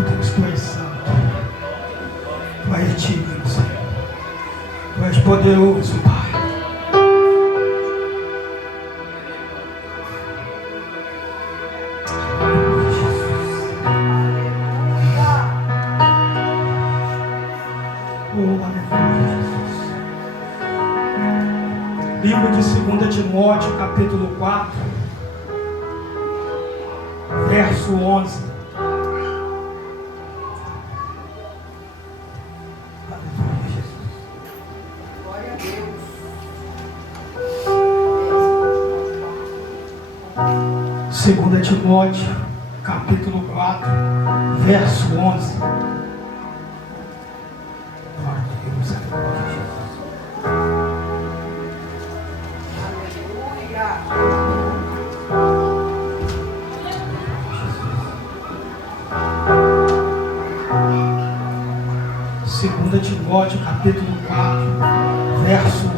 Deus, Tu és santo, Tu és digno, Senhor. Tu és poderoso, Pai. Livro de 2 Timóteo, capítulo 4, verso 11. Aleluia, Jesus. Glória a Deus. 2 Timóteo, capítulo 4, verso 11. Glória a Deus, aleluia, Jesus. 2 Timóteo, capítulo 4, verso 11.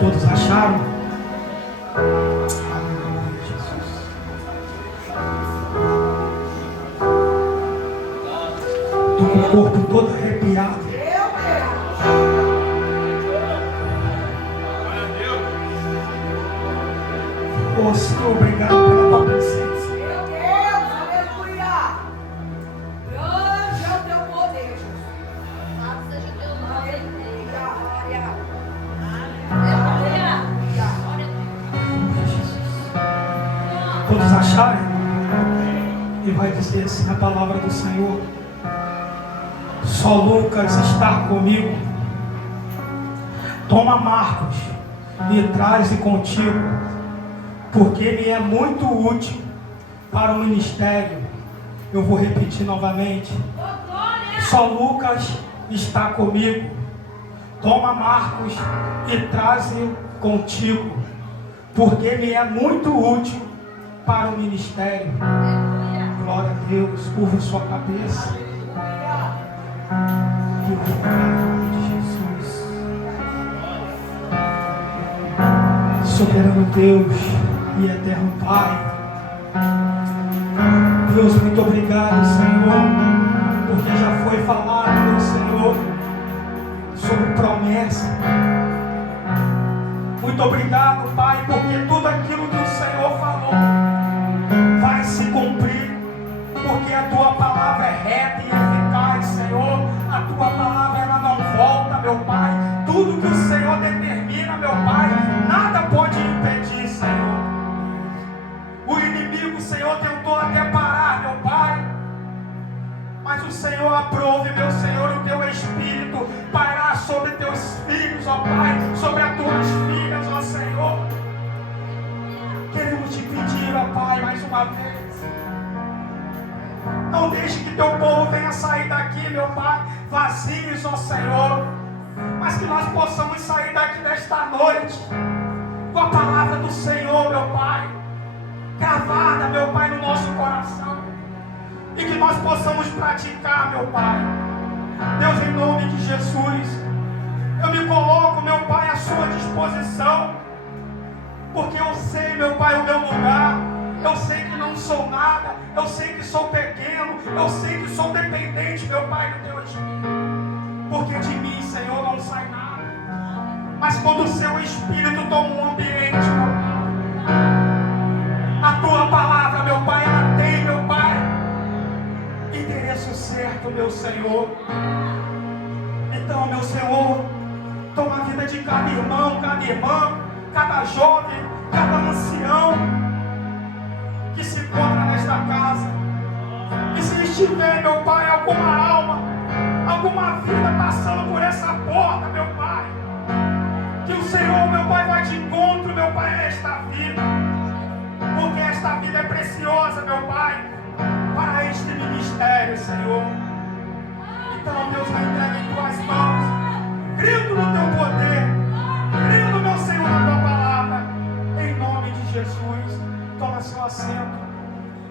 Todos acharam? Aleluia, Jesus. Estou com o corpo todo arrepiado. Oh, Senhor, obrigado pela tua presença. Todos acharem? E vai dizer assim a palavra do Senhor: só Lucas está comigo. Toma Marcos e traze contigo, porque ele é muito útil para o ministério. Eu vou repetir novamente: só Lucas está comigo. Toma Marcos e traze contigo, porque ele é muito útil para o ministério. Glória a Deus. Curva sua cabeça. Jesus. Soberano Deus e eterno Pai, Deus, muito obrigado, Senhor, porque já foi falado, meu Senhor, sobre promessa. Muito obrigado, Pai, porque tudo aquilo que o Senhor falou vai se cumprir, porque a Tua palavra é reta e eficaz, Senhor. A Tua palavra, ela não volta, meu Pai. Tudo que o Senhor determina, meu Pai, nada pode impedir, Senhor. O inimigo, Senhor, tentou até parar, meu Pai, mas o Senhor aprove, meu Senhor, o Teu Espírito pairá sobre Teus filhos, ó Pai, sobre as Tuas filhas, ó Senhor. Queremos Te pedir, ó Pai, mais uma vez, não deixe que Teu povo venha sair daqui, meu Pai, vazios, ó Senhor, mas que nós possamos sair daqui desta noite com a palavra do Senhor, meu Pai, gravada, meu Pai, no nosso coração, e que nós possamos praticar, meu Pai. Deus, em nome de Jesus, eu me coloco, meu Pai, à sua disposição, porque eu sei, meu Pai, o meu lugar. Eu sei que não sou nada, eu sei que sou pequeno, eu sei que sou dependente, meu Pai, do Teu Espírito, porque de mim, Senhor, não sai nada. Mas quando o Seu Espírito toma um ambiente, meu Pai, a Tua palavra, meu Pai, ela tem, meu Pai, endereço certo, meu Senhor. Então, meu Senhor, toma a vida de cada irmão, cada irmã, cada jovem, cada ancião que se encontra nesta casa. E se estiver, meu Pai, alguma alma, alguma vida passando por essa porta, meu Pai, que o Senhor, meu Pai, vai de encontro, meu Pai, a esta vida, porque esta vida é preciosa, meu Pai, para este ministério, Senhor. Então, Deus, vai entregar em Tuas mãos, crendo no Teu poder, crendo, meu Senhor, na Tua palavra, em nome de Jesus. Toma seu assento,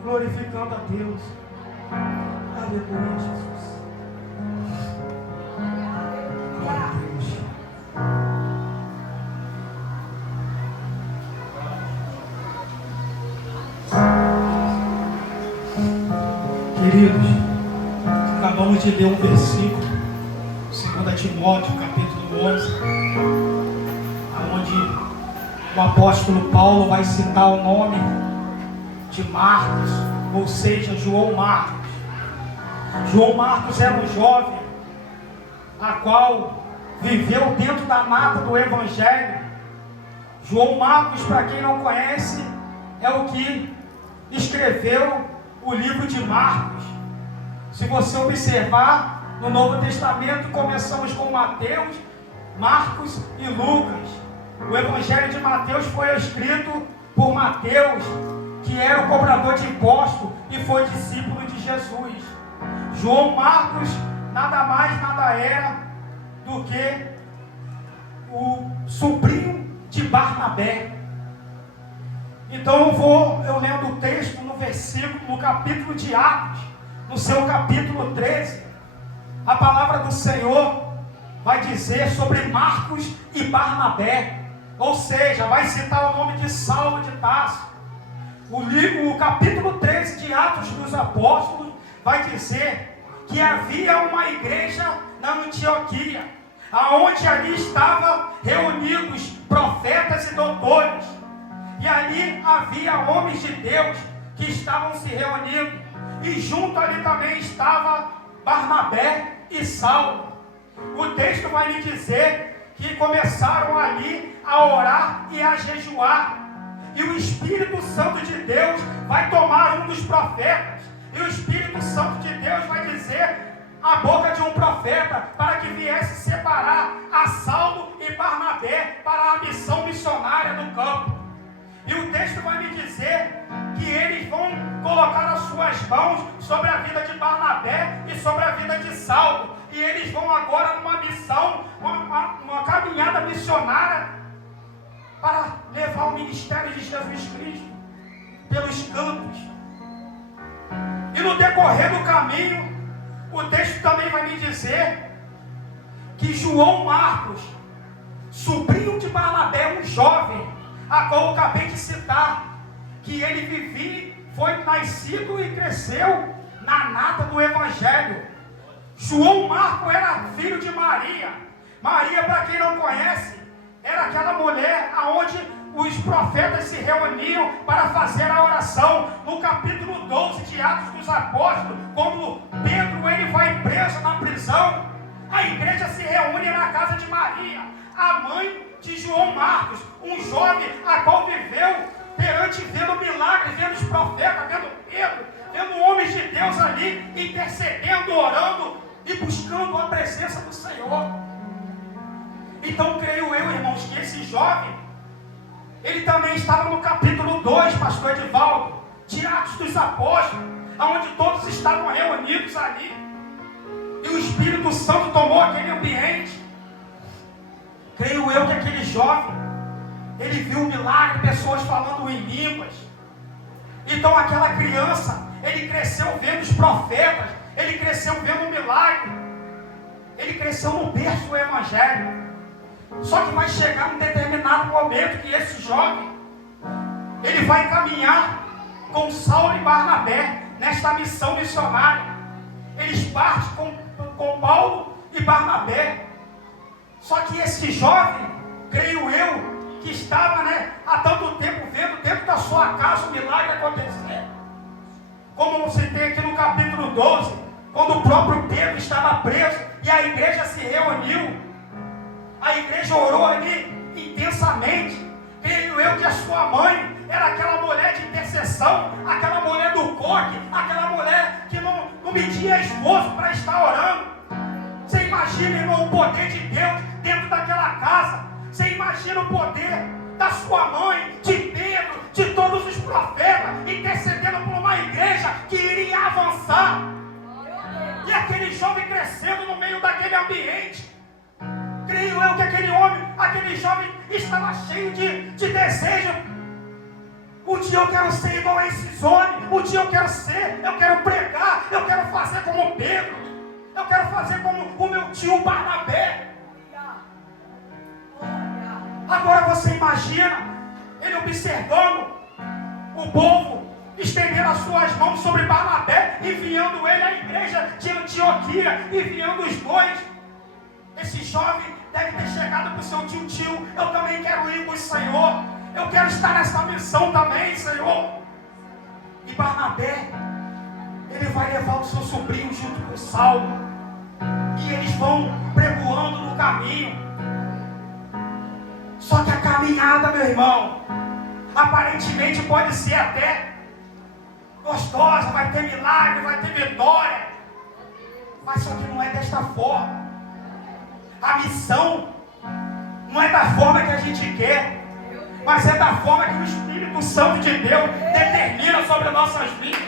glorificando a Deus. Aleluia, Jesus. Glória a Deus. Queridos, acabamos de ler um versículo, 2 Timóteo, capítulo 11, onde o apóstolo Paulo vai citar o nome de Marcos, ou seja, João Marcos. João Marcos era um jovem, a qual viveu dentro da mata do Evangelho. João Marcos, para quem não conhece, é o que escreveu o livro de Marcos. Se você observar, no Novo Testamento começamos com Mateus, Marcos e Lucas. O Evangelho de Mateus foi escrito por Mateus, que era o cobrador de impostos e foi discípulo de Jesus. João Marcos nada mais, nada era do que o sobrinho de Barnabé. Então eu lendo o texto no versículo, no capítulo de Atos, no seu capítulo 13, a palavra do Senhor vai dizer sobre Marcos e Barnabé, ou seja, vai citar o nome de Saulo de Tarso. O capítulo 13 de Atos dos Apóstolos vai dizer que havia uma igreja na Antioquia, aonde ali estavam reunidos profetas e doutores, e ali havia homens de Deus que estavam se reunindo, e junto ali também estava Barnabé e Saulo. O texto vai lhe dizer que começaram ali a orar e a jejuar, e o Espírito Santo de Deus vai tomar um dos profetas, e o Espírito Santo de Deus vai dizer a boca de um profeta para que viesse separar a Saulo e Barnabé para a missão missionária no campo. E o texto vai me dizer que eles vão colocar as suas mãos sobre a vida de Barnabé e sobre a vida de Saulo, e eles vão agora numa missão, uma caminhada missionária para levar o ministério de Jesus Cristo pelos campos. E no decorrer do caminho, o texto também vai me dizer que João Marcos, sobrinho de Barnabé, um jovem, a qual eu acabei de citar, que ele vivia, foi nascido e cresceu na nata do Evangelho. João Marcos era filho de Maria. Maria, para quem não conhece, era aquela mulher aonde os profetas se reuniam para fazer a oração. No capítulo 12 de Atos dos Apóstolos, quando Pedro ele vai preso na prisão, a igreja se reúne na casa de Maria, a mãe de João Marcos, um jovem a qual viveu perante, vendo milagres, vendo os profetas, vendo Pedro, vendo homens de Deus ali intercedendo, orando e buscando a presença do Senhor. Então creio eu, irmãos, que esse jovem, ele também estava no capítulo 2, pastor Edivaldo, de Atos dos Apóstolos, onde todos estavam reunidos ali, e o Espírito Santo tomou aquele ambiente. Creio eu que aquele jovem, ele viu um milagre, pessoas falando em línguas. Então aquela criança, ele cresceu vendo os profetas, ele cresceu vendo o milagre, ele cresceu no berço do Evangelho. Só que vai chegar um determinado momento que esse jovem, ele vai caminhar com Saulo e Barnabé nesta missão missionária. Eles partem com Paulo e Barnabé. Só que esse jovem, creio eu, que estava há tanto tempo vendo dentro da sua casa o milagre acontecer. Como você tem aqui no capítulo 12, quando o próprio Pedro estava preso e a igreja se reuniu. A igreja orou ali intensamente. Creio eu que a sua mãe era aquela mulher de intercessão, aquela mulher do coque, aquela mulher que não media esforço para estar orando. Você imagina, irmão, o poder de Deus dentro daquela casa. Você imagina o poder da sua mãe, de Pedro, de todos os profetas, intercedendo por uma igreja que iria avançar. E aquele jovem crescendo no meio daquele ambiente. Creio eu que aquele jovem estava cheio de desejo. Um dia eu quero ser igual a esses homens. Um dia eu quero pregar, eu quero fazer como Pedro. Eu quero fazer como o meu tio Barnabé. Agora você imagina ele observando o povo, estendendo as suas mãos sobre Barnabé, enviando dia, enviando os dois. Esse jovem deve ter chegado para o seu tio, eu também quero ir com o Senhor, eu quero estar nessa missão também, Senhor. E Barnabé, ele vai levar o seu sobrinho junto com Saulo, e eles vão pregoando no caminho. Só que a caminhada, meu irmão, aparentemente pode ser até gostosa, vai ter milagre, vai ter vitória, mas só que não é desta forma. A missão não é da forma que a gente quer, mas é da forma que o Espírito Santo de Deus determina sobre as nossas vidas.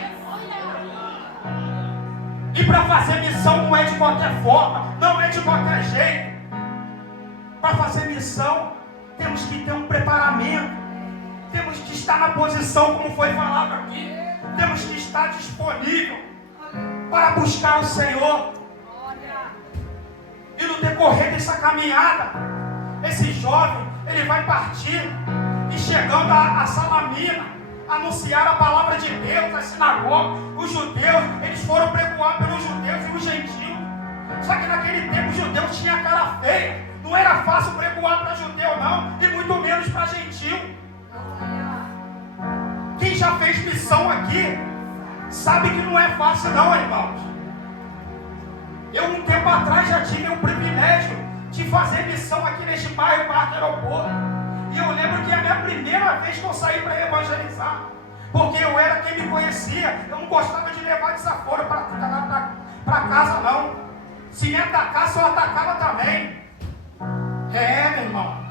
E para fazer missão não é de qualquer forma, não é de qualquer jeito. Para fazer missão temos que ter um preparamento, temos que estar na posição como foi falado aqui, temos que estar disponível para buscar o Senhor. E no decorrer dessa caminhada, esse jovem, ele vai partir e chegando a Salamina, anunciar a palavra de Deus, a sinagoga. Os judeus, eles foram pregoar pelos judeus e os gentios. Só que naquele tempo os judeus tinham cara feia. Não era fácil pregoar para judeu não, e muito menos para gentil. Quem já fez missão aqui, sabe que não é fácil não, irmãos. Eu um tempo atrás já tive o privilégio de fazer missão aqui neste bairro, Parque Aeroporto. E eu lembro que é a minha primeira vez que eu saí para evangelizar. Porque eu era quem me conhecia, eu não gostava de levar desaforo para casa não. Se me atacasse, eu atacava também. Meu irmão.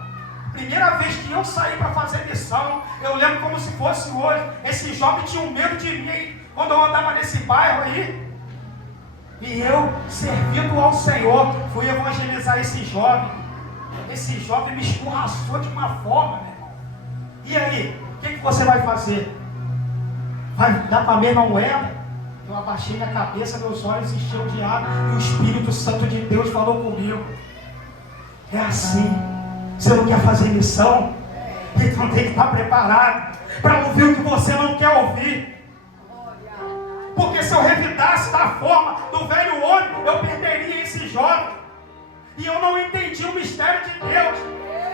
Primeira vez que eu saí para fazer missão, eu lembro como se fosse hoje. Esse jovem tinha um medo de mim quando eu andava nesse bairro aí. E eu, servindo ao Senhor, fui evangelizar esse jovem. Esse jovem me escorraçou de uma forma, meu irmão. E aí, o que você vai fazer? Vai dar para a mesma moeda? Eu abaixei minha cabeça, meus olhos encheram de água e o Espírito Santo de Deus falou comigo. É assim. Você não quer fazer missão? Então tem que estar preparado para ouvir o que você não quer ouvir. Porque se eu revidasse da forma do velho homem, eu perderia esse jovem. E eu não entendi o mistério de Deus.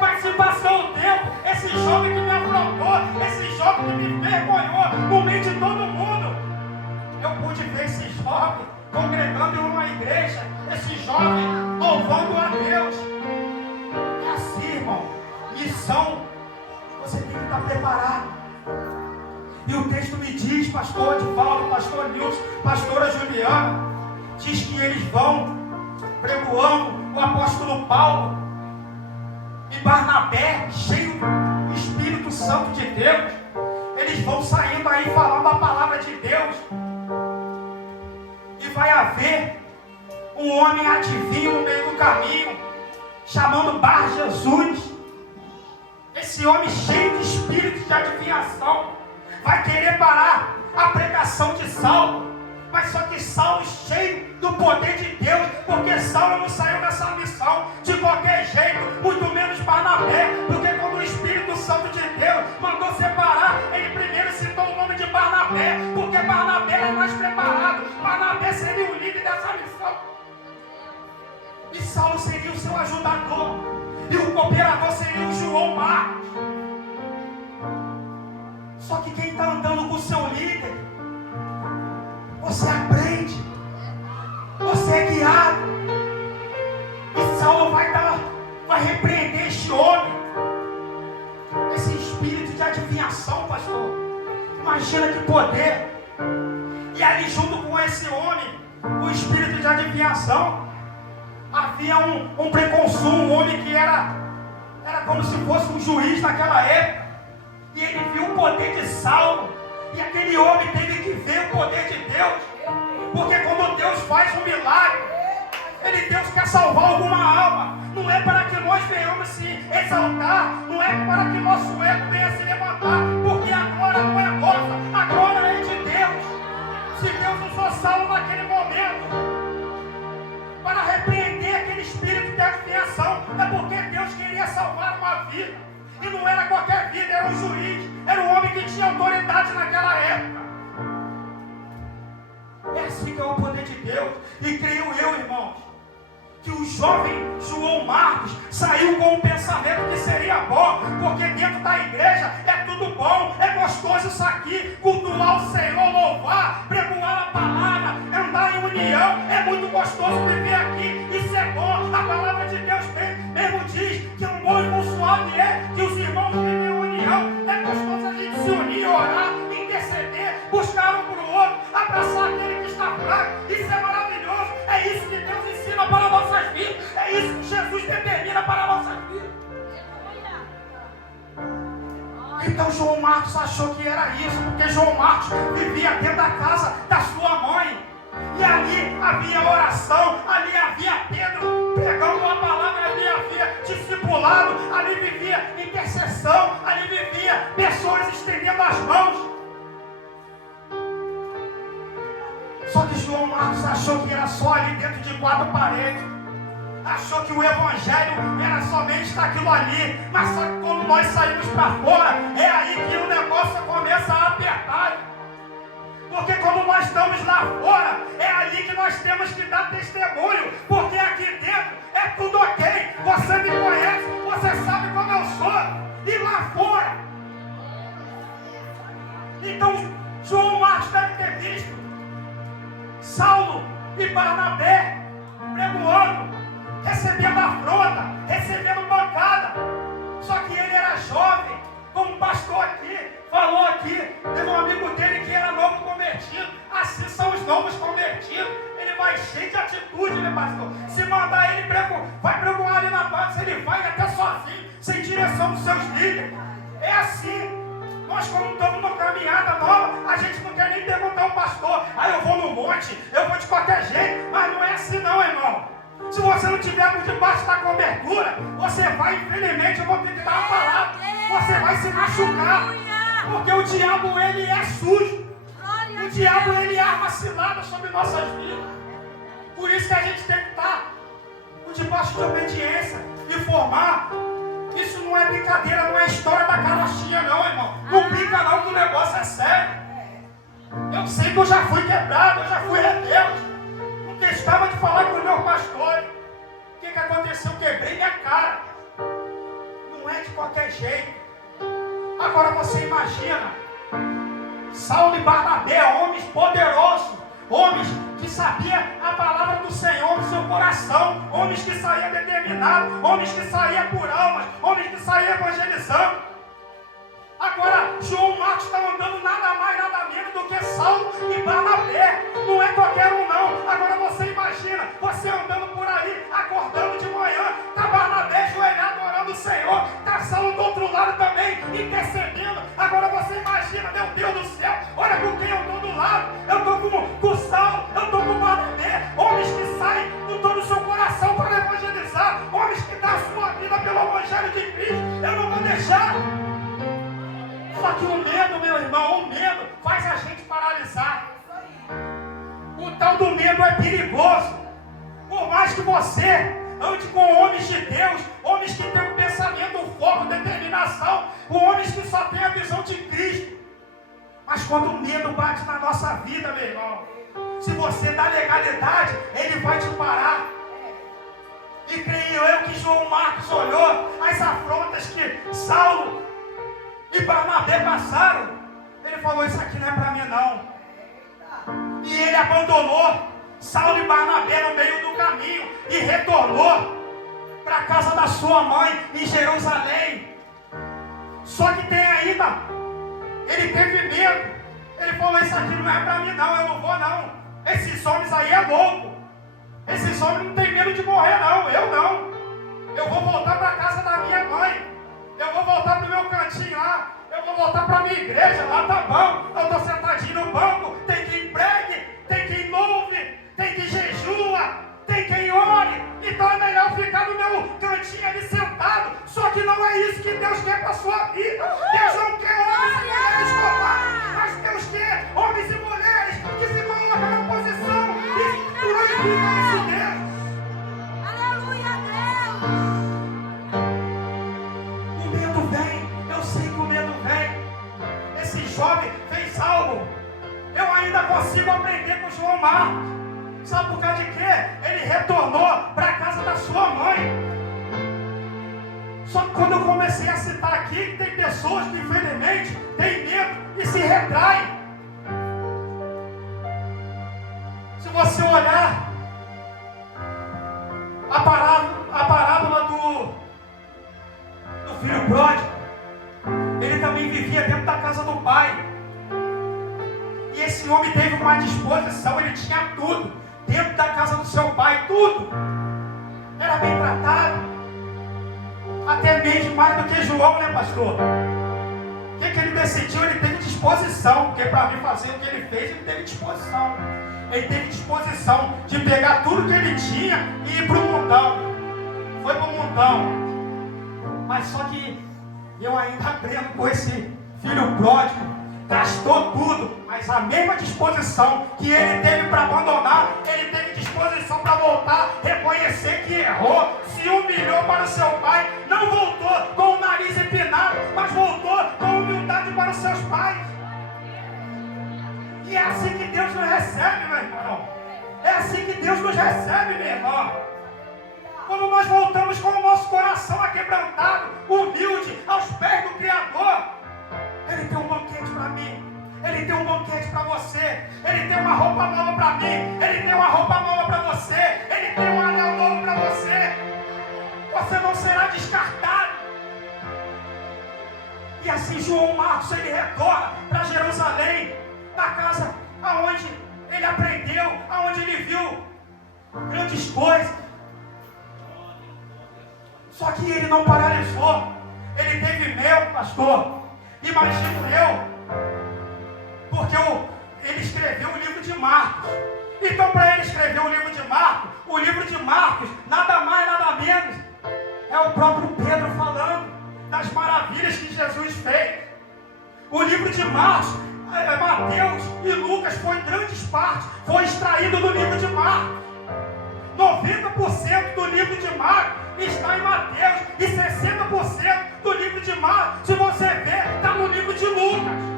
Mas se passou o tempo, esse jovem que me afrontou, esse jovem que me vergonhou no meio de todo mundo, eu pude ver esse jovem congregando em uma igreja, esse jovem louvando a Deus. É assim, irmão. Missão, você tem que estar preparado. E o texto me diz, pastor Edivaldo, pastor Nilson, pastora Juliana, diz que eles vão pregoando o apóstolo Paulo e Barnabé, cheio do Espírito Santo de Deus. Eles vão saindo aí falando a palavra de Deus. E vai haver um homem adivinho no meio do caminho, chamando Bar Jesus. Esse homem cheio de espírito de adivinhação vai querer parar a pregação de Saulo. Mas só que Saulo cheio do poder de Deus, porque Saulo não saiu dessa missão de qualquer jeito, muito menos Barnabé, porque quando o Espírito Santo de Deus mandou separar, ele primeiro citou o nome de Barnabé, porque Barnabé era mais preparado, Barnabé seria o líder dessa missão. E Saulo seria o seu ajudador, e o cooperador seria o João Marcos. Só que quem está andando com o seu líder, você aprende, você é guiado. E Saulo vai repreender este homem, esse espírito de adivinhação, pastor. Imagina que poder. E ali junto com esse homem, o espírito de adivinhação, havia um preconsul, um homem que era como se fosse um juiz naquela época. E ele viu o poder de Saulo. E aquele homem teve que ver o poder de Deus. Porque quando Deus faz um milagre, Deus quer salvar alguma alma. Não é para que nós venhamos se exaltar, não é para que nosso ego venha se levantar, porque a glória não é nossa, a glória é de Deus. Se Deus usou Saulo naquele momento para repreender aquele espírito de adivinhação, é porque Deus queria salvar uma vida. E não era qualquer vida, era um juiz, era um homem que tinha autoridade naquela época. É assim que é o poder de Deus. E creio eu, irmão, que o jovem João Marcos saiu com um pensamento que seria bom, porque dentro da igreja é tudo bom, é gostoso isso aqui, cultuar o Senhor, louvar, pregoar a palavra, andar em união, é muito gostoso viver aqui, isso é bom, a palavra de Deus mesmo diz que um bom e consoante é que os irmãos vivem em união, é gostoso a gente se unir, orar, interceder, buscar um para o outro, abraçar aquele que está fraco, isso é maravilhoso, é isso que Deus ensina para nossas vidas, é isso que Jesus determina para nossas vidas. Então João Marcos achou que era isso, porque João Marcos vivia dentro da casa da sua mãe, e ali havia oração, ali havia Pedro pregando a palavra, ali havia discipulado, ali vivia intercessão, ali vivia pessoas estendendo as mãos. Só que João Marcos achou que era só ali dentro de 4 paredes. Achou que o evangelho era somente daquilo ali. Mas só que quando nós saímos para fora, é aí que o negócio começa a apertar. Porque quando nós estamos lá fora, é ali que nós temos que dar testemunho. Porque aqui dentro é tudo ok. Você me conhece, você sabe como eu sou. E lá fora. Então João Marcos deve ter visto Saulo e Barnabé pregoando, recebendo afronta, recebendo bancada. Só que ele era jovem, como o pastor aqui falou aqui, teve um amigo dele que era novo convertido. Assim são os novos convertidos. Ele vai cheio de atitude, né, pastor? Se mandar ele vai pregoar ali na base, ele vai até sozinho, sem direção dos seus líderes. É assim. Nós, como estamos numa caminhada nova, a gente não quer nem perguntar ao pastor. Eu vou no monte, eu vou de qualquer jeito. Mas não é assim não, irmão. Se você não tiver por debaixo da cobertura, você vai, infelizmente, eu vou ter que dar uma palavra. Você vai se machucar. Porque o diabo, ele é sujo. O diabo, ele arma cilada sobre nossas vidas. Por isso que a gente tem que estar por debaixo de obediência e formar. Isso não é brincadeira, não é história da carochinha não, irmão. Não brinca não, que o negócio é sério. Eu sei que eu já fui quebrado, eu já fui rebelde. Não deixava de falar com o meu pastor. O que aconteceu? Eu quebrei minha cara. Não é de qualquer jeito. Agora você imagina Saulo e Barnabé, homens poderosos, homens que sabiam a palavra do Senhor no seu coração, homens que saíam determinados, homens que saíam por almas, homens que saíam evangelizando. Agora João Marcos está andando nada mais, nada menos do que Saulo e Barnabé. Não é qualquer um não. Agora você imagina, você andando por aí, acordando de manhã, está Barnabé ajoelhado orando o Senhor, está Saulo do outro lado também, intercedendo. Agora você imagina, meu Deus do céu, olha com quem eu estou do lado. Eu estou com o Saulo, eu estou com o Barnabé, homens que saem com todo o seu coração para evangelizar, homens que dão a sua vida pelo evangelho de Cristo. Eu não vou deixar. Só que o medo, meu irmão, o medo faz a gente paralisar. O tal do medo é perigoso. Por mais que você ande com homens de Deus, homens que têm um pensamento, um foco, determinação, homens que só têm a visão de Cristo. Mas quando o medo bate na nossa vida, meu irmão, se você dá legalidade, ele vai te parar. E creio eu que João Marcos olhou as afrontas que Saulo e Barnabé passaram. Ele falou, isso aqui não é para mim não. E ele abandonou Saulo e Barnabé no meio do caminho e retornou para a casa da sua mãe em Jerusalém. Só que tem ainda, ele teve medo. Ele falou, isso aqui não é para mim não, eu não vou não. Esses homens aí é louco. Esses homens não tem medo de morrer não, eu não. Eu vou voltar para a casa da minha mãe. Eu vou voltar para o meu cantinho lá. Eu vou voltar para a minha igreja lá, tá bom. Eu estou sentadinho no banco. Tem quem pregue, tem quem louve, tem quem jejua, tem quem ore. Então é melhor ficar no meu cantinho ali sentado. Só que não é isso que Deus quer para a sua vida. Deus não quer homens e mulheres covardes, mas Deus quer homens e mulheres que se colocam na posição e glorificam esse Deus. Aleluia, Deus. Esse jovem fez algo. Eu ainda consigo aprender com João Marcos. Sabe por causa de quê? Ele retornou para a casa da sua mãe. Só que quando eu comecei a citar aqui, tem pessoas que infelizmente têm medo e se retraem. Se você olhar a parábola do filho pródigo, ele também vivia dentro da casa do pai. E esse homem teve uma disposição, ele tinha tudo dentro da casa do seu pai, tudo. Era bem tratado. Até mesmo mais do que João, né, pastor? O que ele decidiu? Ele teve disposição. Porque para mim fazer o que ele fez, ele teve disposição. Ele teve disposição de pegar tudo que ele tinha e ir para o mundão. Foi para o mundão. Mas só que eu ainda aprendo com esse filho pródigo. Gastou tudo, mas a mesma disposição que ele teve para abandonar, ele teve disposição para voltar, reconhecer que errou, se humilhou para o seu pai, não voltou com o nariz empinado, mas voltou com humildade para os seus pais. E é assim que Deus nos recebe, meu irmão. É assim que Deus nos recebe, meu irmão. Quando nós voltamos com o nosso coração aquebrantado, humilde, aos pés do Criador, Ele tem um banquete para mim. Ele tem um banquete para você. Ele tem uma roupa nova para mim. Ele tem uma roupa nova para você. Ele tem um anel novo para você. Você não será descartado. E assim João Marcos, ele retorna para Jerusalém, da casa aonde ele aprendeu, aonde ele viu grandes coisas. Só que ele não paralisou. Ele teve medo, pastor. Imagino eu, porque ele escreveu o livro de Marcos. Então, para ele escrever o livro de Marcos, nada mais, nada menos, é o próprio Pedro falando das maravilhas que Jesus fez. O livro de Marcos, Mateus e Lucas, foi grandes partes, foi extraído do livro de Marcos. 90% do livro de Marcos está em Mateus e 60% do livro de Marcos, se você ver, está no livro de Lucas.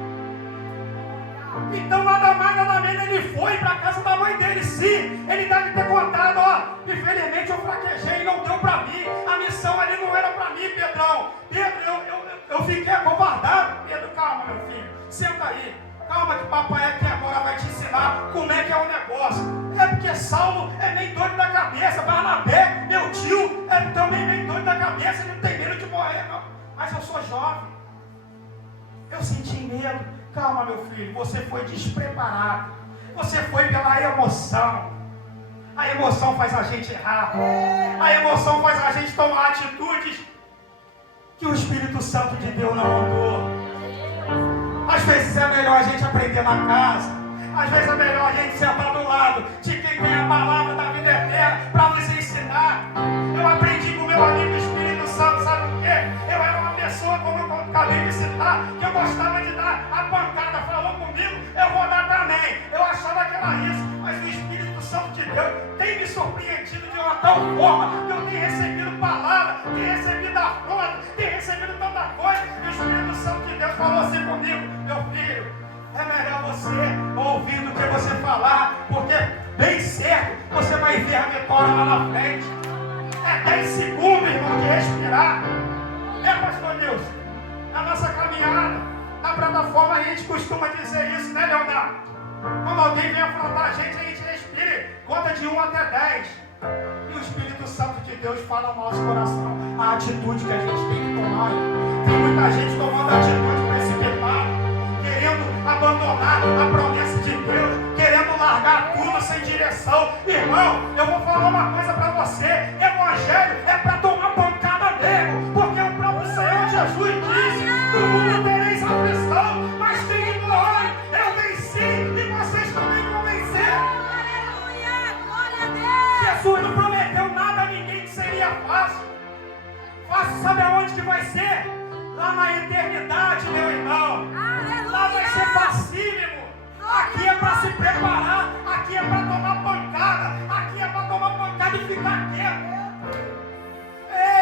Então nada mais, nada menos, ele foi para a casa da mãe dele. Sim, ele deve ter contado, infelizmente eu fraquejei e não deu para mim, a missão ali não era para mim, Pedrão. Pedro, eu fiquei acovardado. Pedro, calma, meu filho, senta aí, calma que papai aqui agora vai te ensinar como é que é o negócio. É porque Saulo é meio doido da cabeça, Barnabé, meu tio, é também meio doido da cabeça, ele não tem medo de morrer, não. Mas eu sou jovem, eu senti medo. Calma, meu filho, você foi despreparado, você foi pela emoção. A emoção faz a gente errar, a emoção faz a gente tomar atitudes que o Espírito Santo de Deus não mandou. Às vezes é melhor a gente aprender na casa, às vezes é melhor a gente sentar do lado de quem tem a palavra da vida eterna para nos ensinar. Eu aprendi com meu amigo Espírito Santo, sabe o quê? Eu era uma pessoa, como eu acabei de citar, que eu gostava de dar a pancada. Falou comigo, eu vou dar também. Eu achava que era isso, mas o Espírito Santo de Deus tem me surpreendido de uma tal forma que eu tenho recebido palavra, tenho recebido afronta, tenho recebido tanta coisa. E o Espírito Santo de Deus falou assim comigo: meu filho, é melhor você ouvir do que você falar, porque bem certo você vai ver a vitória lá na frente. É 10 segundos, irmão, de respirar. Pastor Nilson, na nossa caminhada, na plataforma, a gente costuma dizer isso, né, Leonardo? Quando alguém vem afrontar a gente respira, conta de 1 até 10. E o Espírito Santo de Deus fala no nosso coração a atitude que a gente tem que tomar. Tem muita gente tomando atitude precipitada, querendo abandonar a promessa de Deus, querendo largar tudo sem direção. Irmão, eu vou falar uma coisa para você: evangelho é para tomar pancada mesmo, porque o próprio Senhor Jesus disse: no mundo tereis aflição, mas tem glória. Eu venci e vocês também vão vencer. Aleluia, glória a Deus. Jesus não prometeu nada a ninguém que seria fácil. Fácil, sabe aonde que vai ser? Lá na eternidade, meu irmão. Aleluia. Lá vai ser pacífico. Aqui é para se preparar, aqui é para tomar pancada, aqui é para tomar pancada e ficar quieto.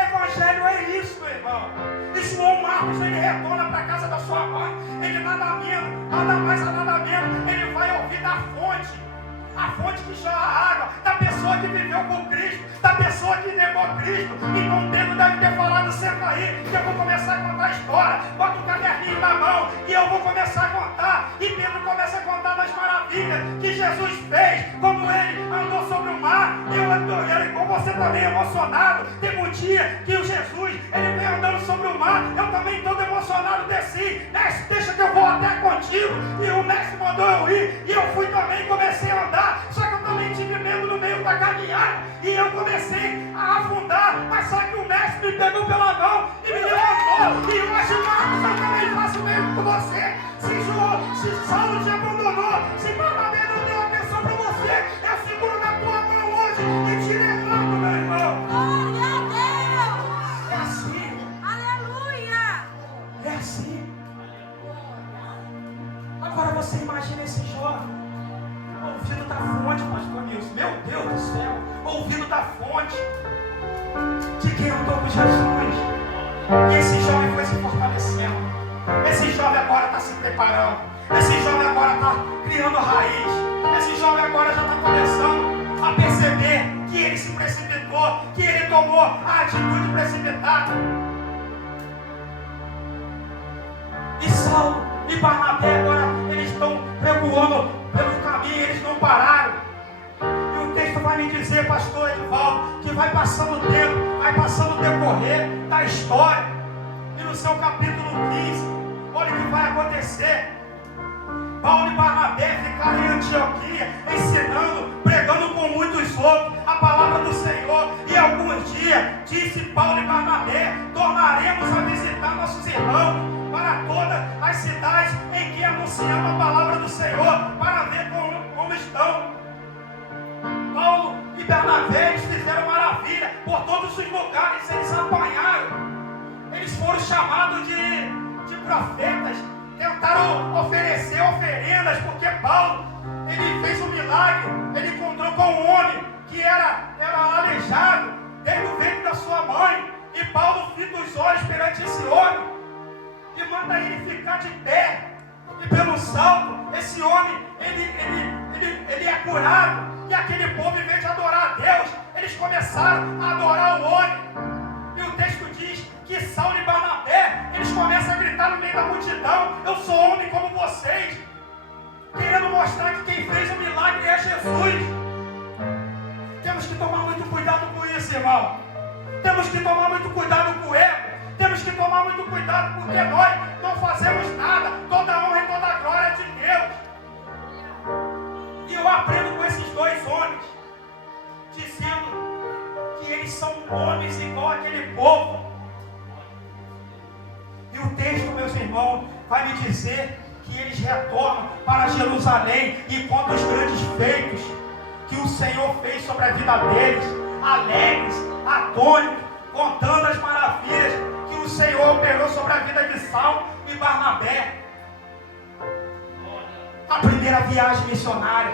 Evangelho é isso, meu irmão. E João Marcos, ele retorna para a casa da sua mãe. Ele nada menos, nada mais, nada menos, ele vai ouvir da fonte. A fonte que jorra água. pessoa que viveu com Cristo, da pessoa que negou Cristo. Então Pedro deve ter falado: senta aí, que eu vou começar a contar a história. Bota um caderninho na mão e eu vou começar a contar. E Pedro começa a contar das maravilhas que Jesus fez quando ele andou sobre o mar. Eu com você também emocionado. Teve um dia que o Jesus, ele veio andando sobre o mar. Eu também todo emocionado desci. Mestre, deixa que eu vou até contigo. E o mestre mandou eu ir. E eu fui também, comecei a andar. Só que eu também tive medo no meio da caminhada. E eu comecei a afundar. Mas só que o mestre me pegou pela mão e me levantou. E hoje, Marcos, eu também faço o mesmo com você. Se Saulo te abandonou, se Barnabé não deu atenção para você, eu seguro na tua mão hoje e te levanto, meu irmão. Glória a Deus. É assim. Aleluia. É assim. Agora você imagina esse jovem ouvindo da fonte, pastor Nilson. Meu Deus do céu, ouvindo da fonte de quem andou com Jesus. E esse jovem foi se fortalecendo. Esse jovem agora está se preparando. Esse jovem agora está criando raiz. Esse jovem agora já está começando a perceber que ele se precipitou, que ele tomou a atitude precipitada. E Saulo e Barnabé agora eles estão recuando pelo caminho, eles não pararam. E o texto vai me dizer, pastor Edivaldo, que vai passando o tempo, vai passando o decorrer da história. E no seu capítulo 15, olha o que vai acontecer. Paulo e Barnabé ficaram em Antioquia, ensinando, pregando com muitos outros a palavra do Senhor. E alguns dias, disse Paulo e Barnabé, tornaremos a visitar nossos irmãos para todas as cidades em que anunciamos a palavra do Senhor, para ver como estão. Paulo e Barnabé, eles fizeram maravilha por todos os lugares, eles apanharam. Eles foram chamados de profetas, tentaram oferecer oferendas, porque Paulo, ele fez um milagre. Ele encontrou com um homem que era aleijado desde o ventre da sua mãe. E Paulo fita os olhos perante esse homem e manda ele ficar de pé. E pelo salto, esse homem, ele é curado. E aquele povo, em vez de adorar a Deus, eles começaram a adorar o homem. E o texto diz que Saulo e Barnabé, eles começam a gritar no meio da multidão: eu sou homem como vocês, querendo mostrar que quem fez o milagre é Jesus. Temos que tomar muito cuidado com isso, irmão. Temos que tomar muito cuidado com o ego. Temos que tomar muito cuidado, porque nós não fazemos nada. Toda honra e toda glória é de Deus. E eu aprendo com esses dois homens, dizendo que eles são homens igual aquele povo. E o texto, meus irmãos, vai me dizer que eles retornam para Jerusalém e contam os grandes feitos que o Senhor fez sobre a vida deles, alegres, atônitos, contando as maravilhas que o Senhor operou sobre a vida de Saulo e Barnabé. A primeira viagem missionária.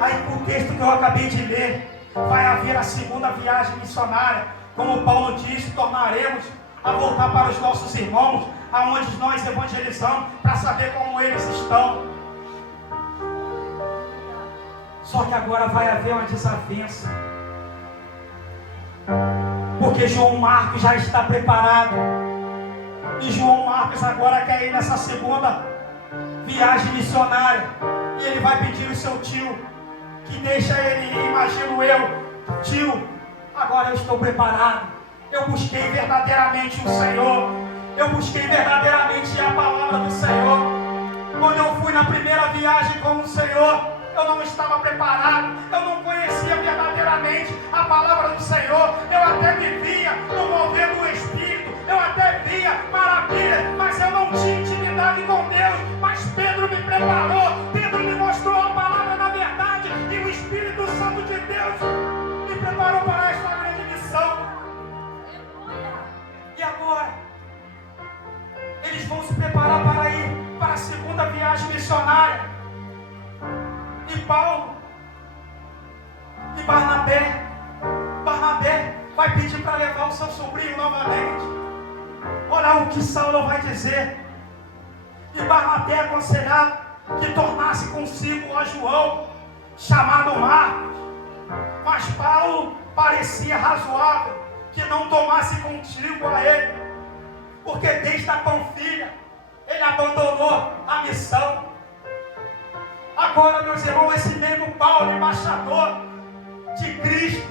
Aí, com o texto que eu acabei de ler, vai haver a segunda viagem missionária. Como Paulo disse, tornaremos a voltar para os nossos irmãos, aonde nós evangelizamos, para saber como eles estão. Só que agora vai haver uma desavença, porque João Marcos já está preparado, e João Marcos agora quer ir nessa segunda viagem missionária, e ele vai pedir o seu tio que deixa ele ir. Imagino eu: tio, agora eu estou preparado. Eu busquei verdadeiramente o Senhor. Eu busquei verdadeiramente a palavra do Senhor. Quando eu fui na primeira viagem com o Senhor, eu não estava preparado. Eu não conhecia verdadeiramente a palavra do Senhor. Eu até vivia no mover do Espírito. Eu até via maravilha, mas eu não tinha intimidade com Deus. Mas Pedro me preparou. Pedro me mostrou a palavra na verdade. E o Espírito Santo de Deus me preparou para esta grande missão. E agora, eles vão se preparar para ir para a segunda viagem missionária. E Paulo e Barnabé vai pedir para levar o seu sobrinho novamente. Olha o que Saulo vai dizer. E Barnabé aconselhar que tornasse consigo a João, chamado Marcos. Mas Paulo parecia razoável que não tomasse contigo a ele, porque desde a Panfilha ele abandonou a missão. Agora, meus irmãos, esse mesmo Paulo, embaixador de Cristo,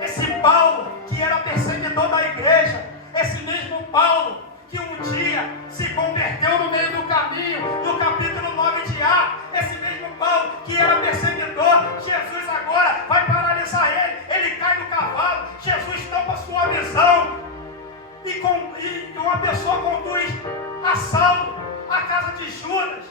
esse Paulo que era perseguidor da igreja, esse mesmo Paulo que um dia se converteu no meio do caminho, no capítulo 9 de Atos, esse mesmo Paulo que era perseguidor, Jesus agora vai paralisar ele cai do cavalo, Jesus tampa sua visão, e uma pessoa conduz a Saulo à casa de Judas,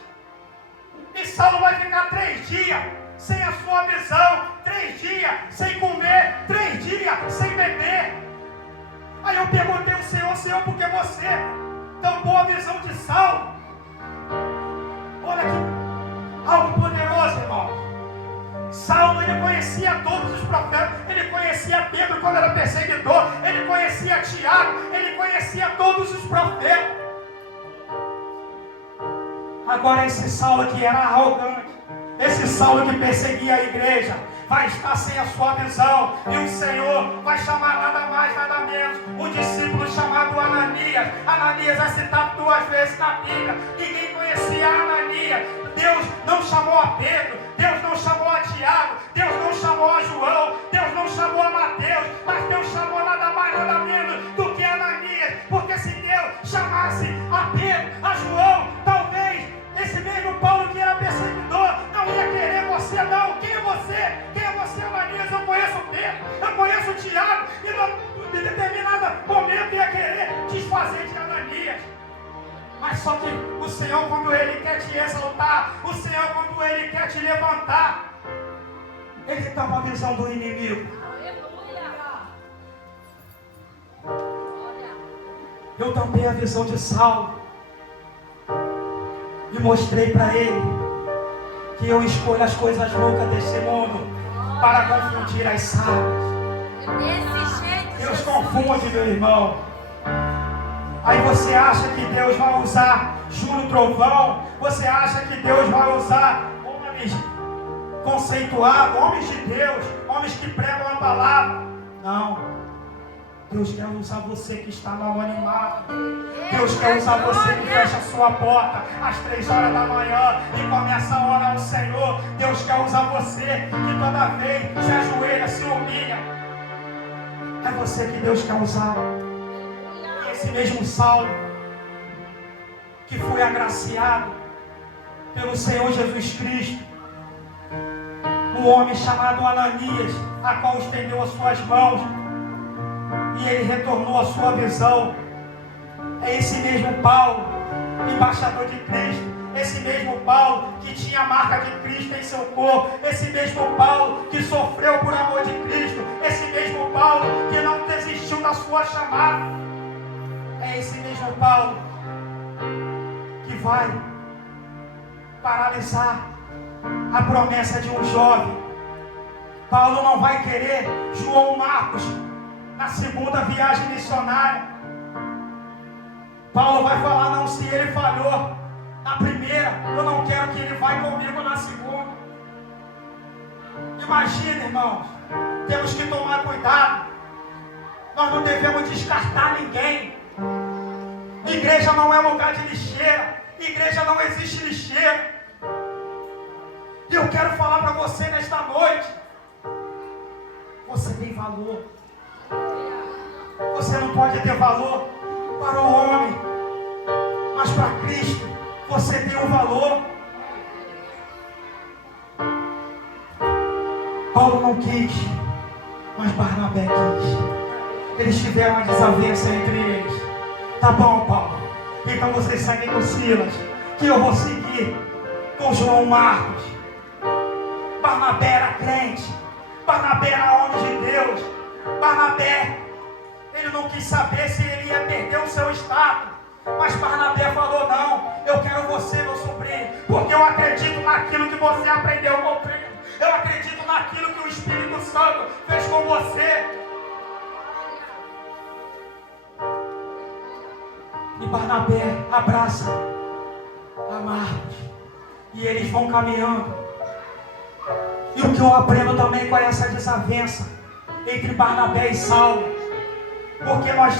e Saulo vai ficar 3 dias sem a sua visão, 3 dias sem comer, 3 dias sem beber. Aí eu perguntei ao Senhor, por que você tampou a visão de Saulo? Olha que algo poderoso, irmão. Saulo, ele conhecia todos os profetas, ele conhecia Pedro quando era perseguidor, ele conhecia Tiago, ele conhecia todos os profetas. Agora esse Saulo que era arrogante, esse Saulo que perseguia a igreja, vai estar sem a sua visão, e o Senhor vai chamar nada mais, nada menos, um discípulo chamado Ananias. Ananias é citado 2 vezes na Bíblia. Ninguém conhecia Ananias. Deus não chamou a Pedro, Deus não chamou a Tiago, Deus não chamou a João, Deus não chamou a Mateus, mas Deus chamou nada mais, nada menos do que Ananias, porque se Deus chamasse a Pedro, a João, talvez esse mesmo Paulo que era perseguidor não ia querer você, não. Quem é você? Quem é você, Ananias? Eu conheço Pedro, eu conheço Tiago, e em determinado momento ia querer desfazer de Ananias. Mas só que o Senhor, quando Ele quer te exaltar, o Senhor, quando Ele quer te levantar, Ele toma a visão do inimigo. Eu tampei a visão de Saulo e mostrei para ele que eu escolho as coisas loucas desse mundo para confundir as sábias. Desse jeito, Deus confunde, meu irmão. Aí você acha que Deus vai usar Júlio Trovão, você acha que Deus vai usar homens conceituados, homens de Deus, homens que pregam a palavra. Não. Deus quer usar você que está no anonimato. Deus quer usar você que fecha a sua porta às 3 horas da manhã e começa a orar ao Senhor. Deus quer usar você que toda vez se ajoelha, se humilha. É você que Deus quer usar. E esse mesmo Saulo, que foi agraciado pelo Senhor Jesus Cristo, um homem chamado Ananias, a qual estendeu as suas mãos e ele retornou a sua visão. É esse mesmo Paulo, embaixador de Cristo, esse mesmo Paulo que tinha a marca de Cristo em seu corpo, esse mesmo Paulo que sofreu por amor de Cristo, esse mesmo Paulo que não desistiu da sua chamada. É esse mesmo Paulo que vai paralisar a promessa de um jovem. Paulo não vai querer João Marcos na segunda viagem missionária. Paulo vai falar, não, se ele falhou na primeira, eu não quero que ele vá comigo na segunda. Imagina, irmãos, temos que tomar cuidado. Nós não devemos descartar ninguém. Igreja não é lugar de lixeira. Igreja não existe lixeira. E eu quero falar para você nesta noite, você tem valor. Você não pode ter valor para o homem, mas para Cristo você tem um valor. Paulo não quis, mas Barnabé quis. Eles tiveram uma desavença entre eles. Tá bom, Paulo, então vocês seguem com Silas, que eu vou seguir com João Marcos. Barnabé era crente, Barnabé era homem de Deus. Barnabé, ele não quis saber se ele ia perder o seu status, mas Barnabé falou, não, eu quero você, meu sobrinho, porque eu acredito naquilo que você aprendeu com Pedro, eu acredito naquilo que o Espírito Santo fez com você. E Barnabé abraça a Marcos, e eles vão caminhando, E o que eu aprendo também com essa desavença entre Barnabé e Saulo, porque nós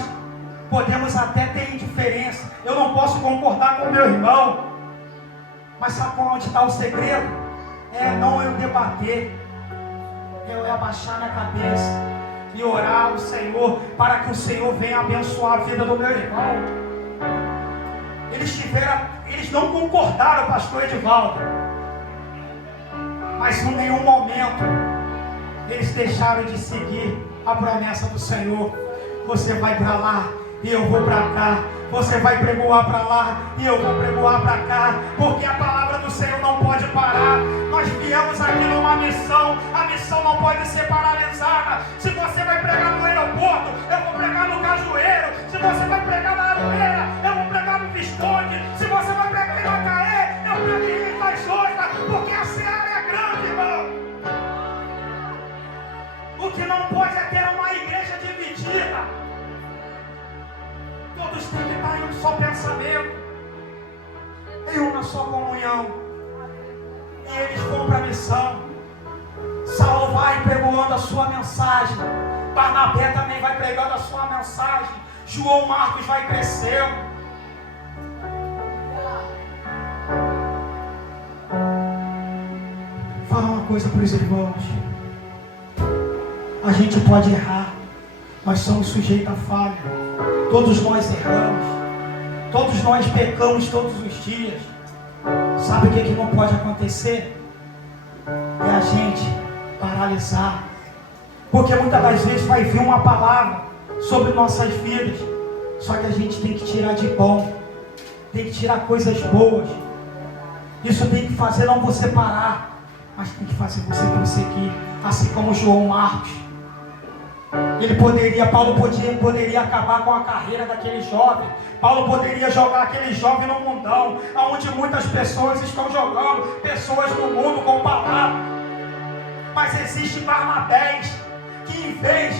podemos até ter indiferença, eu não posso concordar com meu irmão, mas sabe onde está o segredo? É não eu debater, eu abaixar minha cabeça e orar ao Senhor, para que o Senhor venha abençoar a vida do meu irmão. Eles não concordaram, pastor Edivaldo, mas em nenhum momento eles deixaram de seguir a promessa do Senhor. Você vai para lá e eu vou para cá. Você vai pregoar para lá e eu vou pregoar para cá, porque a palavra do Senhor não pode parar. Nós viemos aqui numa missão, a missão não pode ser paralisada. Se você vai pregar no aeroporto, eu vou pregar no Cajueiro. Se você vai pregar na Aroeira, eu vou pregar no Visconde. Se você vai pregar em Macaé, eu prego em Rio das Ostras, porque a seara é grande, irmão. O que não pode é ter uma igreja dividida. Todos têm que estar em um só pensamento, em uma só comunhão. E eles vão para a missão. Saulo vai pregando a sua mensagem, Barnabé também vai pregando a sua mensagem, João Marcos vai crescendo. Fala uma coisa para os irmãos: a gente pode errar, nós somos sujeitos a falha. Todos nós erramos, todos nós pecamos todos os dias. Sabe o que não pode acontecer? É a gente paralisar, porque muitas das vezes vai vir uma palavra sobre nossas vidas, só que a gente tem que tirar de bom, tem que tirar coisas boas. Isso tem que fazer não você parar, mas tem que fazer você prosseguir, assim como João Marcos. Paulo poderia acabar com a carreira daquele jovem. Paulo poderia jogar aquele jovem no mundão, onde muitas pessoas estão jogando, pessoas no mundo com palavra. Mas existe Barnabés que, em vez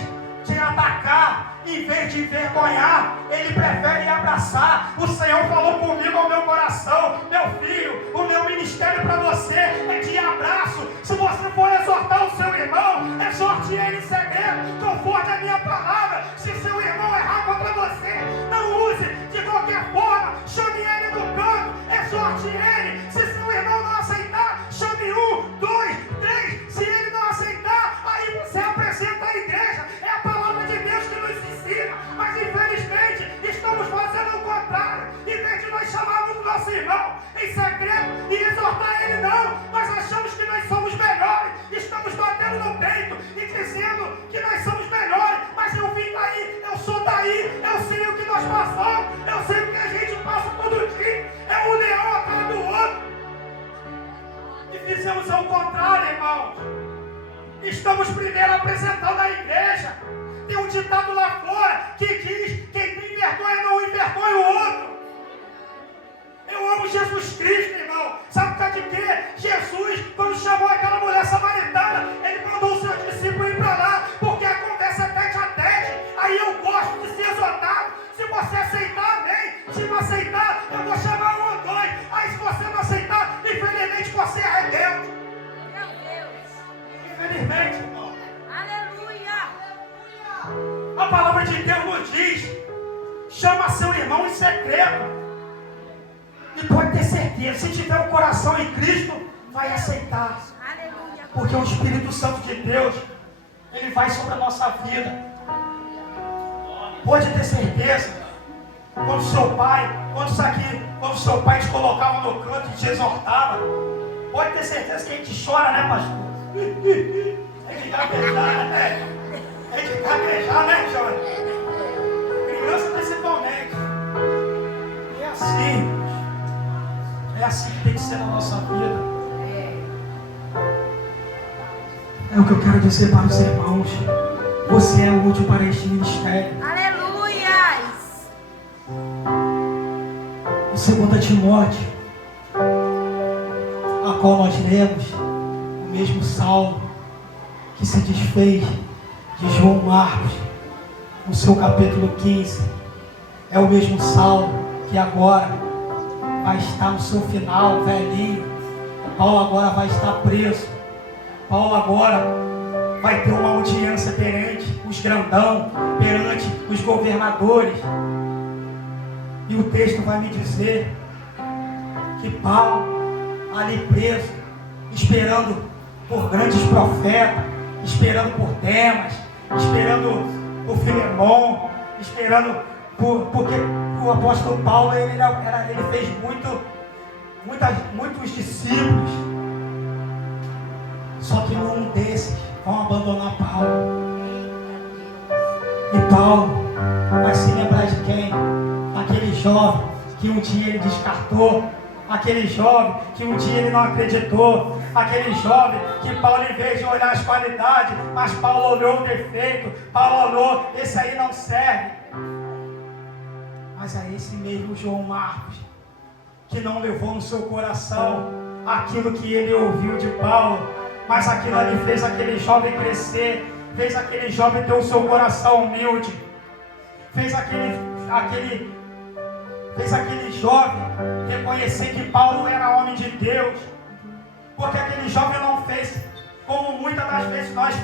de atacar, em vez de envergonhar, ele prefere abraçar. O Senhor falou comigo ao meu coração: meu filho, o meu ministério para você é de abraço. Se você for exortar o seu irmão, exorte ele em segredo, conforme a minha palavra. Se seu irmão errar contra você, não use de qualquer forma, chame ele no canto, exorte ele. Se seu irmão não aceitar, chame 1, 2, 3. Se ele não aceitar, aí você apresenta a igreja. É a palavra de Deus que nos ensina, mas infelizmente estamos fazendo o contrário. Em vez de nós chamarmos o nosso irmão em segredo e exortar ele, não, nós achamos que nós somos melhores, estamos batendo no peito e dizendo que nós somos melhores. Mas eu vim daí, eu sou daí, eu sei o que nós passamos, eu sei o que a gente passa todo dia. É um leão atrás do outro. E fizemos ao contrário, irmãos. Estamos primeiro apresentando a igreja. Tem um ditado lá fora que diz: quem tem vergonha não envergonha o outro. Eu amo Jesus Cristo, irmão. Sabe por causa de quê? Jesus, quando chamou aquela mulher samaritana, ele mandou o seu discípulo ir para lá, porque a conversa é tete a tete. Aí eu gosto de ser exortado. Se você aceitar, amém. Se não aceitar, eu vou chamar um ou dois. Aí se você não aceitar, infelizmente você é rebelde. Meu Deus. Infelizmente, irmão. Aleluia. A palavra de Deus nos diz: chama seu irmão em secreto. E pode ter certeza, se tiver o coração em Cristo, vai aceitar. Aleluia. Porque o Espírito Santo de Deus, ele vai sobre a nossa vida. Pode ter certeza. Quando seu pai te colocava no canto e te exortava, pode ter certeza que a gente chora, né, pastor? É de gaguejar, né? É de gaguejar, né, Jorge? Criança principalmente. É assim. É assim que tem que ser na nossa vida. É o que eu quero dizer para os irmãos: você é útil para este ministério. Aleluia. Em 2 Timóteo, a qual nós lemos, o mesmo Saulo que se desfez de João Marcos, no seu capítulo 15, é o mesmo Saulo que agora vai estar no seu final, velhinho. Paulo agora vai estar preso. Paulo agora vai ter uma audiência perante os grandão, perante os governadores. E o texto vai me dizer que Paulo, ali preso, esperando por grandes profetas, esperando por Demas, esperando por Filemon, esperando porque o apóstolo Paulo ele fez muitos discípulos. Só que nenhum desses vão abandonar Paulo. E Paulo vai se lembrar de quem? Aquele jovem que um dia ele descartou, aquele jovem que um dia ele não acreditou, aquele jovem que Paulo, em vez de olhar as qualidades, mas Paulo olhou o defeito, Paulo olhou, esse aí não serve. Mas é esse mesmo João Marcos que não levou no seu coração aquilo que ele ouviu de Paulo, mas aquilo ali fez aquele jovem crescer, fez aquele jovem ter o seu coração humilde, fez aquele jovem reconhecer que Paulo era homem de Deus, porque aquele jovem não fez como muitas das vezes nós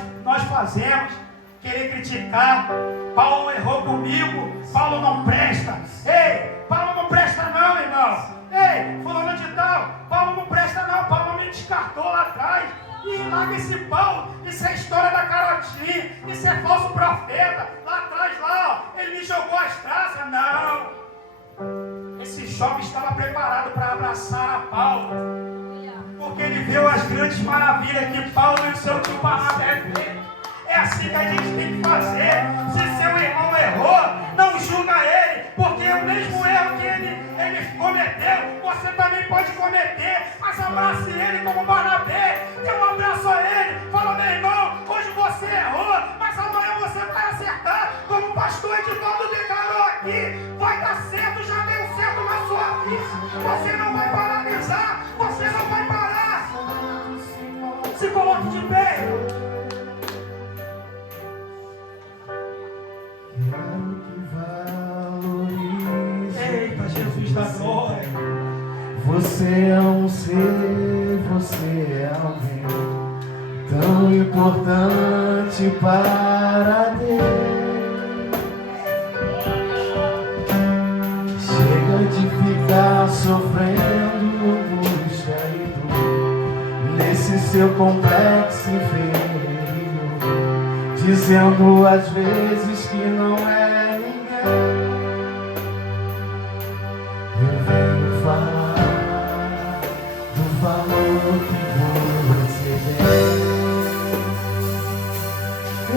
fazemos, querer criticar. Paulo errou comigo, Paulo não presta. Ei, Paulo não presta não, irmão. Ei, fulano de tal, Paulo não presta não, Paulo me descartou lá atrás. E larga esse Paulo, isso é história da carotinha, isso é falso profeta. Lá atrás, lá, ó, ele me jogou as traças. Não. Esse jovem estava preparado para abraçar a Paulo, porque ele viu as grandes maravilhas que Paulo e o seu tio Barnabé fez. É assim que a gente tem que fazer. Se seu irmão errou, não julga ele, porque o mesmo erro que ele cometeu, você também pode cometer, mas abrace ele como Barnabé. Dê um abraço a ele, fala: meu irmão, hoje você errou, mas amanhã você vai acertar, como o pastor Edivaldo declarou aqui. Vai dar certo, já deu certo na sua vida. Você não vai paralisar, você não vai parar. Se coloque de pé. Eita, Jesus da glória. Você é um ser, você é alguém tão importante para Deus. Chega de ficar sofrendo angústia e dor nesse seu complexo inferior, dizendo às vezes que não é ninguém. Eu venho falar do valor que você tem.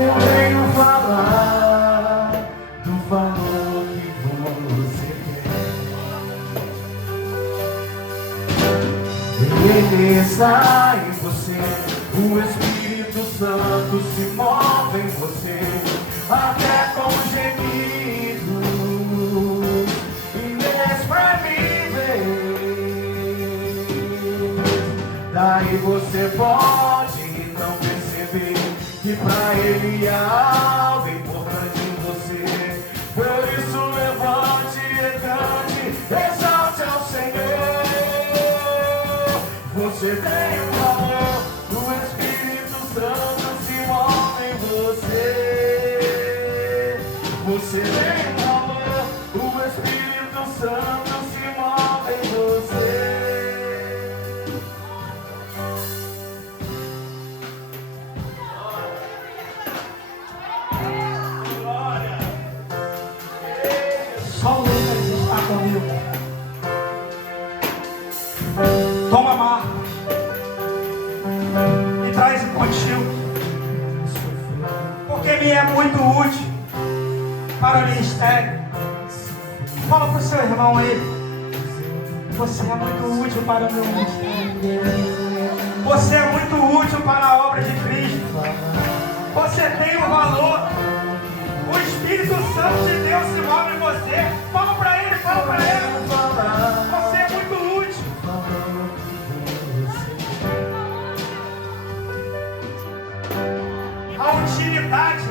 Eu venho falar do valor que você tem. Ele está em você, o Espírito Santo se move em você, até com gemidos inexprimíveis. Daí você pode não perceber que pra ele há algo importante em você. Por isso levante e cante, exalte ao Senhor. Você tem um valor, o Espírito Santo se move em você. Você tem um valor, o Espírito Santo se move em você. Glória. Só o Lucas está comigo. Toma Marcos e traz contigo, porque me é muito útil para o ministério. Fala para o seu irmão aí: você é muito útil para o meu ministério. Você é muito útil para a obra de Cristo. Você tem um valor. O Espírito Santo de Deus se move em você. Fala para ele, fala para ele. Você é muito útil. A utilidade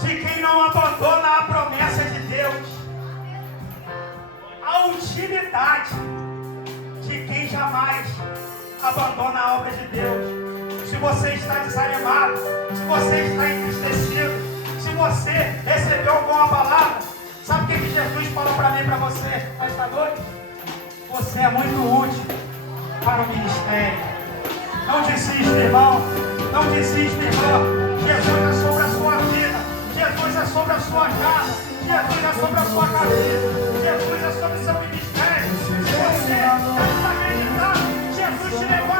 de quem não abandona a promessa de Deus. A utilidade de quem jamais abandona a obra de Deus. Se Se você está desanimado, se você está entristecido, se você recebeu alguma palavra, sabe o que Jesus falou para mim e para você esta noite? Você é muito útil para o ministério. Não desista, irmão. Não desista, irmão. Jesus é sobre a sua vida. Jesus é sobre a sua casa. Jesus é sobre a sua cabeça. Jesus é sobre o seu ministério. Se você está acreditando, Jesus te levou